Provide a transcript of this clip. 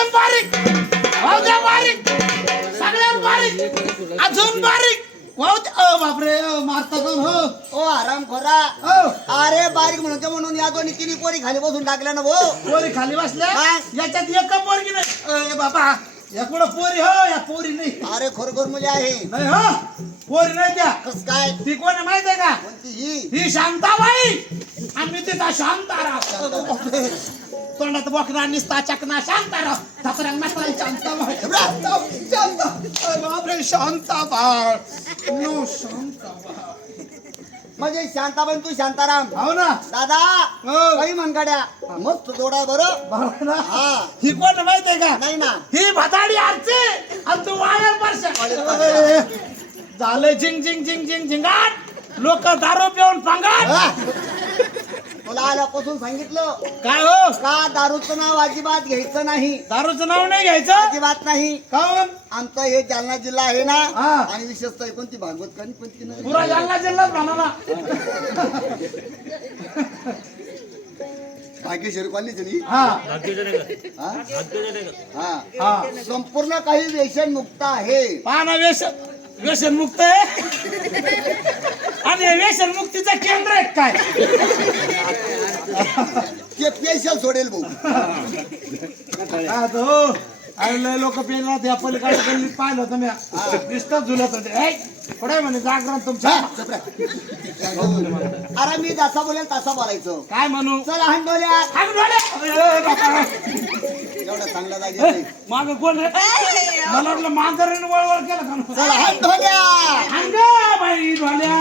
अजून बारीक, वाहू द्या बारीक, सगळ्यात बारीक, अजून बारीक, वाहू द्या. बापरे मारता कोण हो? ओ आराम खोरा. अरे बारीक म्हणून या दोन्ही तिन्ही पोरी खाली बसून टाकल्या ना भाऊ. पोरी खाली बसल्या याच्यात एक पोरगी नाही. बाबा या कुठं पोरी हो? या पोरी नाही. अरे खरोखर मुली आहे. नाही हो पोरी नाही त्या. कस काय? ती कोण आहे माहित आहे का? कोणती ही? ही शांताबाई. आम्ही तिचा शांताराव. तोंडात बोकरा निसता चकना शांताराव. धपरंग मसाला शांताबाई. बापरे शांताबाई. नो शांताबाई. म्हणजे शांताबाई तू शांताराम. हो ना दादा काही मनगाड्या मस्त जोडा बरं. बरोबर ना. हा ही कोण माहित आहे का? नाही ना. ही भदाडी आरची आणि तू वायर परशा. झालं झिंग झिंग झिंग झिंग झिंगाट. लोक दारू पिऊन पंगाट. तुला आल्यापासून सांगितलं काय हो? का दारूचं नाव अजिबात घ्यायचं नाही. दारूचं नाव नाही घ्यायचं. अजिबात नाही. काऊन? आमचा हे जालना जिल्हा आहे ना. हा. आणि विशेषतः कोणती भागवत कणी कोणती नाही. पुरा जालना जिल्हाच म्हणा ना. भाग्यश्री कॉलेज नाही. हा हा? हा. हा संपूर्ण काही व्यसन मुक्त आहे. पाना व्यसन मुक्त आहे. आणि हे व्यसन मुक्तीचं केंद्र आहे काय? ते स्पेशल सोडेल भाऊ. काय तो अरे लोक पेला त्या पलीकडे गल्लीत पाहिलं होतं मी. दिसतात झुलत होते. पुढे म्हणे जागरण तुमच्या. अरे मी जसा बोलेल तसा बोलायचं. काय म्हणू? चला हंडोल्या. एवढा चांगला जागे. माग कोण आहे? मला वाटलं मांजरीने वळवळ केलं का? चला हंडोल्या. अंग बाई ढोल्या.